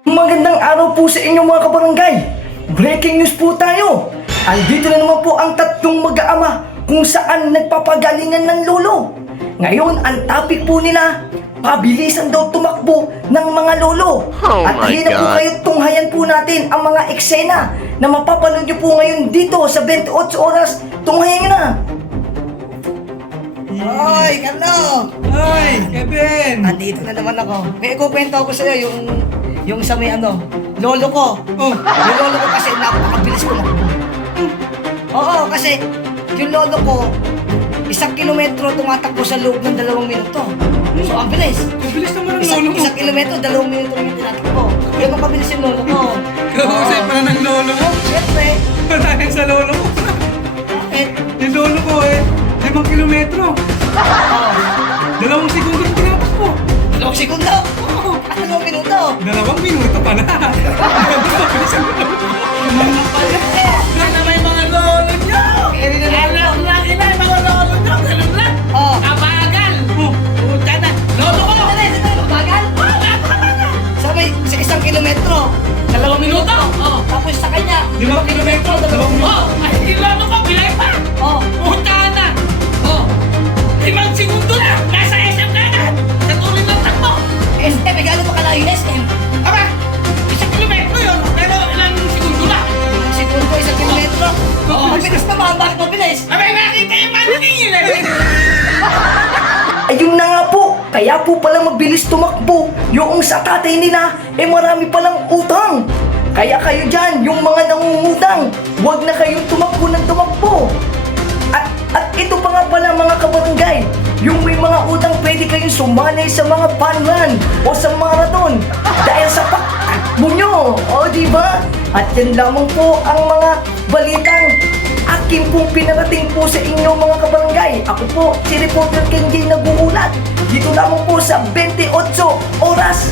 Magandang araw po sa inyo mga kabarangay. Breaking news po tayo. Andito na naman po ang tatlong mag-aama kung saan nagpapagalingan ng lolo. Ngayon, ang topic po nila, pabilisan daw tumakbo ng mga lolo. Oh At my halina po God. kayo, tunghayan po natin ang mga eksena na mapapanood nyo po ngayon dito sa 28 oras. Tunghayan nyo na. Hoy, Carlo! Ay, Kevin! Andito na naman ako. May ikukwento ko sa'yo yung sa may lolo ko. Oh, Yung lolo ko kasi napakabilis tumakbo. Oo, kasi yung lolo ko, 1 kilometro tumatakbo sa loob ng 2 minuto. So, ang bilis. ang bilis naman ng lolo ko. 1 kilometro, 2 minuto lang yung tinatakbo. Kaya ang kabilis yung lolo ko. Kausay pa na ng lolo ko. Siyempre, Dahil sa lolo ko. bakit? Yung lolo ko 5 kilometro. Oo. 2 segundo yung tinatakbo. 2 segundo? Oo. 2 minuto? 2 minuto pala. Mabilis ang lolo ko. Yan na may mga lolo nyo! Kaya rin na Alam lang ina yung mga lolo nyo, ganun lang! Oo. Kabagal! Oh, Puta na! Lolo ko! Bagal? Oh, napakabagal! Sa 1 kilometro, 2 minuto! Oh! tapos sa kanya, 5 kilometro, 2 minuto. Oh! Ay, yung lolo ko, bilay pa! oh, Puta na! Oh! 5 segundo na! Nasa SM ka agad! Sa tuloy ng takbo! SM, eh, gano'n pa kalayo yung SM? Aba! 1 kilometro yun! Pero ilang segundo lang! Siguro 1 kilometro. Oo. Mabilis naman, bakit mabilis? Aba, nakita yung ano ninyo eh! Ayun na nga po, kaya po pala mabilis tumakbo yung sa tatay nila, marami palang utang. Kaya kayo dyan, yung mga nangungutang, huwag na kayong tumakbo ng tumakbo. At ito pa nga pala mga kabarangay, yung may mga utang pwede kayong sumali sa mga fun run o sa marathon dahil sa paktakbo nyo, o diba? At yan lamang po ang mga balitang akin pong pinarating po sa inyo mga kabarangay. Ako po, si Reporter Kenji nag-uulat. Dito lamang po sa 28 oras.